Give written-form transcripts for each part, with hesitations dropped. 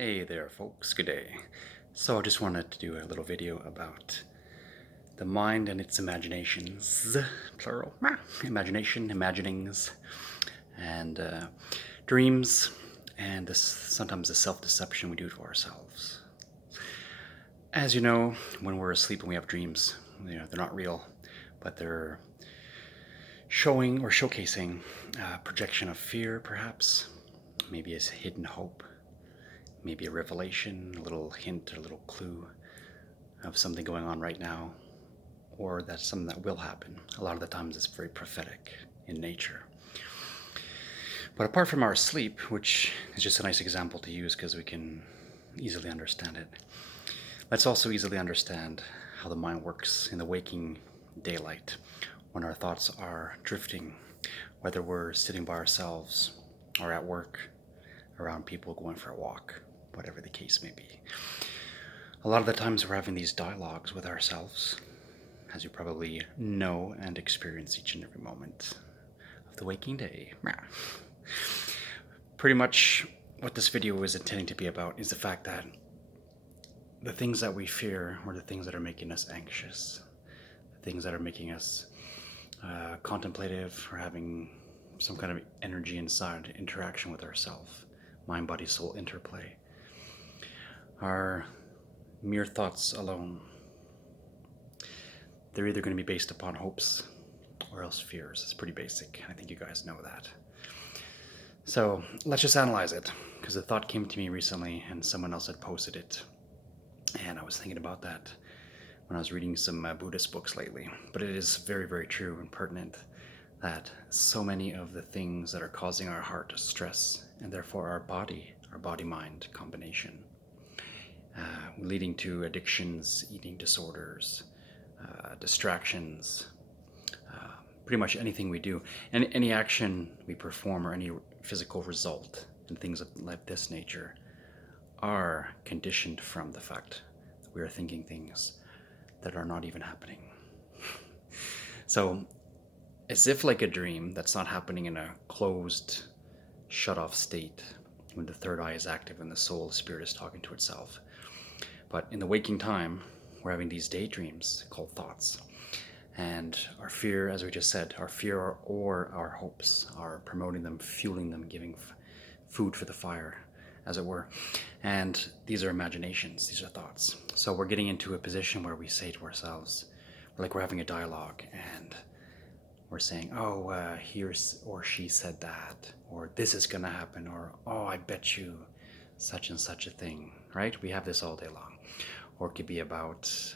Hey there, folks. Good day. So I just wanted to do a little video about the mind and its imaginations, plural, imagination, imaginings, and dreams, and sometimes the self-deception we do to ourselves. As you know, when we're asleep and we have dreams, they're not real, but they're showing or showcasing a projection of fear, perhaps, maybe a hidden hope, maybe a revelation, a little hint, or a little clue of something going on right now, or that's something that will happen. A lot of the times it's very prophetic in nature. But apart from our sleep, which is just a nice example to use because we can easily understand it, let's also easily understand how the mind works in the waking daylight when our thoughts are drifting, whether we're sitting by ourselves or at work, around people going for a walk, whatever the case may be. A lot of the times we're having these dialogues with ourselves, as you probably know and experience each and every moment of the waking day. Pretty much what this video is intending to be about is the fact that the things that we fear or the things that are making us anxious, the things that are making us contemplative or having some kind of energy inside interaction with ourself, mind, body, soul interplay, are mere thoughts alone. They're either going to be based upon hopes or else fears. It's pretty basic. I think you guys know that. So let's just analyze it, because the thought came to me recently and someone else had posted it. And I was thinking about that when I was reading some Buddhist books lately. But it is very, very true and pertinent that so many of the things that are causing our heart stress, and therefore our body-mind combination, leading to addictions, eating disorders, distractions, pretty much anything we do, and any action we perform or any physical result and things of like this nature are conditioned from the fact that we are thinking things that are not even happening. So as if like a dream that's not happening in a closed, shut off state when the third eye is active and the soul, spirit is talking to itself. But in the waking time, we're having these daydreams called thoughts. And our fear, as we just said, our fear or our hopes are promoting them, fueling them, giving food for the fire, as it were. And these are imaginations, these are thoughts. So we're getting into a position where we say to ourselves, like we're having a dialogue and we're saying, oh, he or she said that, or this is gonna happen, or oh, I bet you such and such a thing, right? We have this all day long. Or it could be about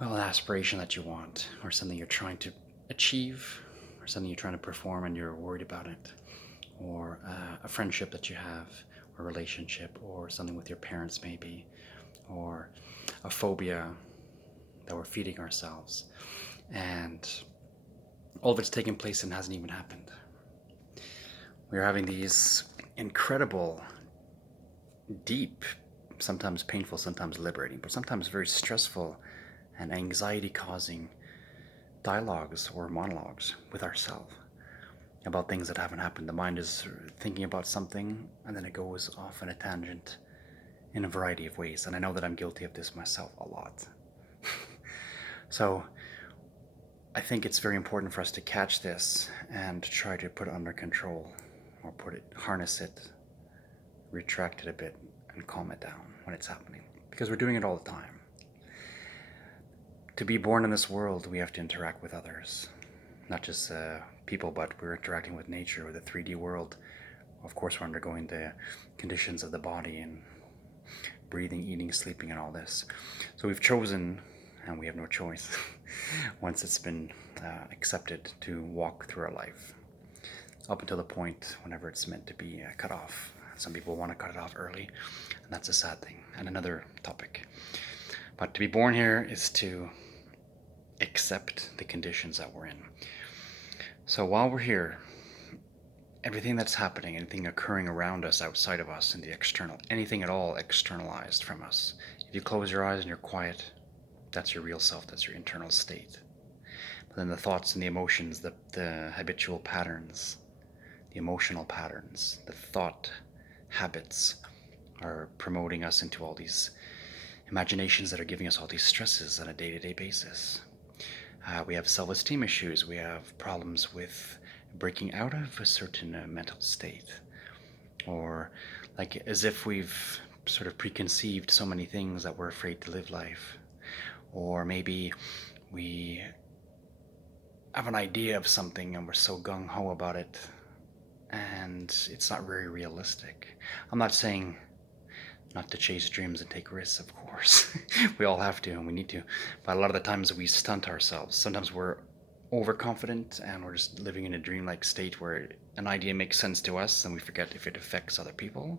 well, an aspiration that you want, or something you're trying to achieve, or something you're trying to perform and you're worried about it, or a friendship that you have, or a relationship, or something with your parents maybe, or a phobia that we're feeding ourselves. And all of it's taking place and hasn't even happened. We're having these incredible, deep, sometimes painful, sometimes liberating, but sometimes very stressful and anxiety-causing dialogues or monologues with ourselves about things that haven't happened. The mind is thinking about something and then it goes off on a tangent in a variety of ways. And I know that I'm guilty of this myself a lot. So I think it's very important for us to catch this and try to put it under control, or harness it, retract it a bit, and calm it down when it's happening. Because we're doing it all the time. To be born in this world, we have to interact with others. Not just people, but we're interacting with nature, with the 3D world. Of course, we're undergoing the conditions of the body and breathing, eating, sleeping, and all this. So we've chosen, and we have no choice, once it's been accepted, to walk through our life. Up until the point whenever it's meant to be cut off. Some people want to cut it off early, and that's a sad thing, and another topic. But to be born here is to accept the conditions that we're in. So while we're here, everything that's happening, anything occurring around us, outside of us, in the external, anything at all externalized from us, if you close your eyes and you're quiet, that's your real self, that's your internal state. But then the thoughts and the emotions, the habitual patterns, the emotional patterns, the thought habits are promoting us into all these imaginations that are giving us all these stresses on a day-to-day basis. We have self-esteem issues. We have problems with breaking out of a certain mental state, or like as if we've sort of preconceived so many things that we're afraid to live life. Or maybe we have an idea of something and we're so gung-ho about it and it's not very realistic. I'm not saying not to chase dreams and take risks, of course. We all have to and we need to. But a lot of the times we stunt ourselves. Sometimes we're overconfident and we're just living in a dreamlike state where an idea makes sense to us and we forget if it affects other people.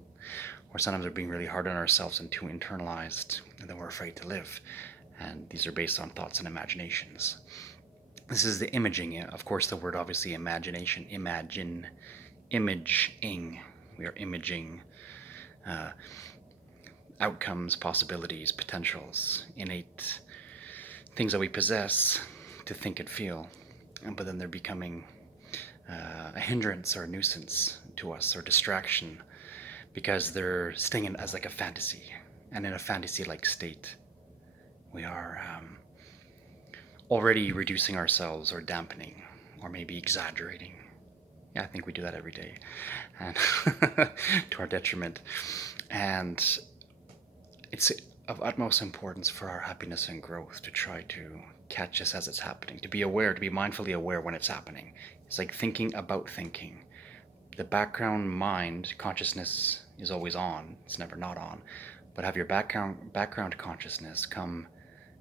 Or sometimes we're being really hard on ourselves and too internalized and then we're afraid to live. And these are based on thoughts and imaginations. This is the imaging. Of course, the word obviously imagination, imaging. We are imaging outcomes, possibilities, potentials, innate things that we possess to think and feel. But then they're becoming a hindrance or a nuisance to us or distraction because they're staying in as like a fantasy. And in a fantasy-like state, we are already reducing ourselves or dampening or maybe exaggerating. Yeah, I think we do that every day, and to our detriment. And it's of utmost importance for our happiness and growth to try to catch this as it's happening, to be aware, to be mindfully aware when it's happening. It's like thinking about thinking. The background mind, consciousness is always on, it's never not on, but have your background consciousness come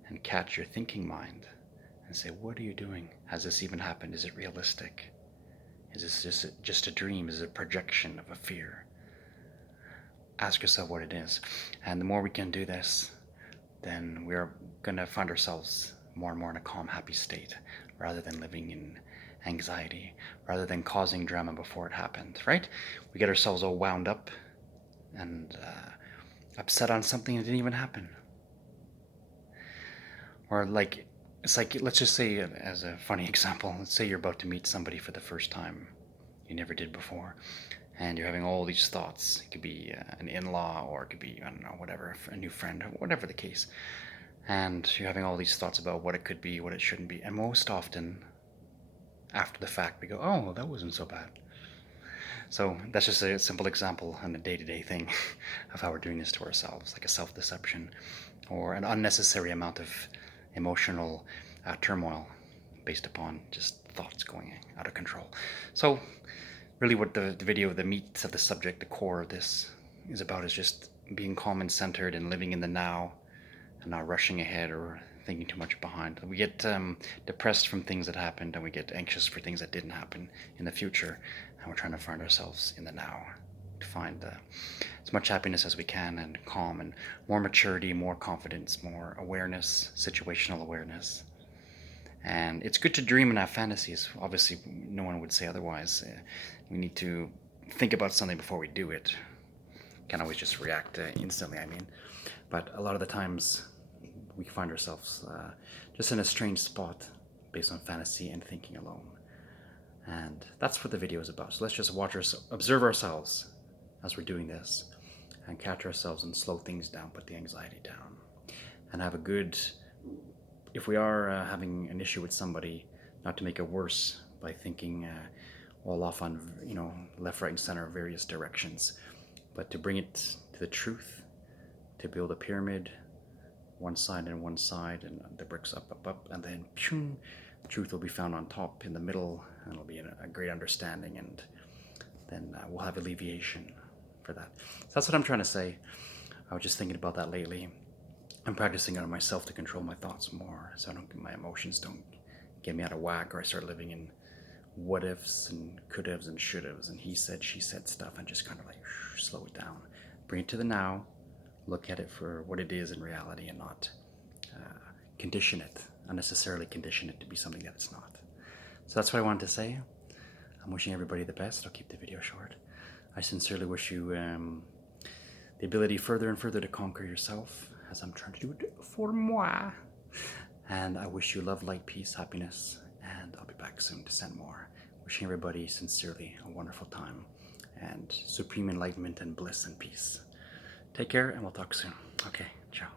and catch your thinking mind and say, what are you doing? Has this even happened? Is it realistic? Is this just a dream? Is it a projection of a fear? Ask yourself what it is. And the more we can do this, then we're going to find ourselves more and more in a calm, happy state, rather than living in anxiety, rather than causing drama before it happened, right? We get ourselves all wound up and upset on something that didn't even happen. Or like, it's like, let's just say, as a funny example, let's say you're about to meet somebody for the first time you never did before, and you're having all these thoughts. It could be an in-law, or it could be, I don't know, whatever, a new friend, whatever the case. And you're having all these thoughts about what it could be, what it shouldn't be. And most often, after the fact, we go, oh, that wasn't so bad. So that's just a simple example and a day-to-day thing of how we're doing this to ourselves, like a self-deception or an unnecessary amount of emotional turmoil based upon just thoughts going out of control. So really what the video, the meat of the subject, the core of this is about is just being calm and centered and living in the now and not rushing ahead or thinking too much behind. We get depressed from things that happened and we get anxious for things that didn't happen in the future, and we're trying to find ourselves in the now to find as much happiness as we can and calm and more maturity, more confidence, more awareness, situational awareness. And it's good to dream and have fantasies. Obviously, no one would say otherwise. We need to think about something before we do it. Can't always just react instantly, I mean. But a lot of the times, we find ourselves just in a strange spot based on fantasy and thinking alone. And that's what the video is about. So let's just observe ourselves as we're doing this and catch ourselves and slow things down, put the anxiety down, and have a good, if we are having an issue with somebody, not to make it worse by thinking all off on, left, right, and center, various directions, but to bring it to the truth, to build a pyramid, one side and one side, and the bricks up, up, up, and then pshung, the truth will be found on top in the middle, and it'll be a great understanding, and then we'll have alleviation for that. So that's what I'm trying to say. I was just thinking about that lately. I'm practicing it on myself to control my thoughts more, so my emotions don't get me out of whack, or I start living in what ifs and could haves and should haves and he said, she said stuff, and just kind of like slow it down, bring it to the now, look at it for what it is in reality, and not unnecessarily condition it to be something that it's not. So that's what I wanted to say. I'm wishing everybody the best. I'll keep the video short. I sincerely wish you the ability further and further to conquer yourself, as I'm trying to do it for moi. And I wish you love, light, peace, happiness, and I'll be back soon to send more. Wishing everybody sincerely a wonderful time and supreme enlightenment and bliss and peace. Take care, and we'll talk soon. Okay, ciao.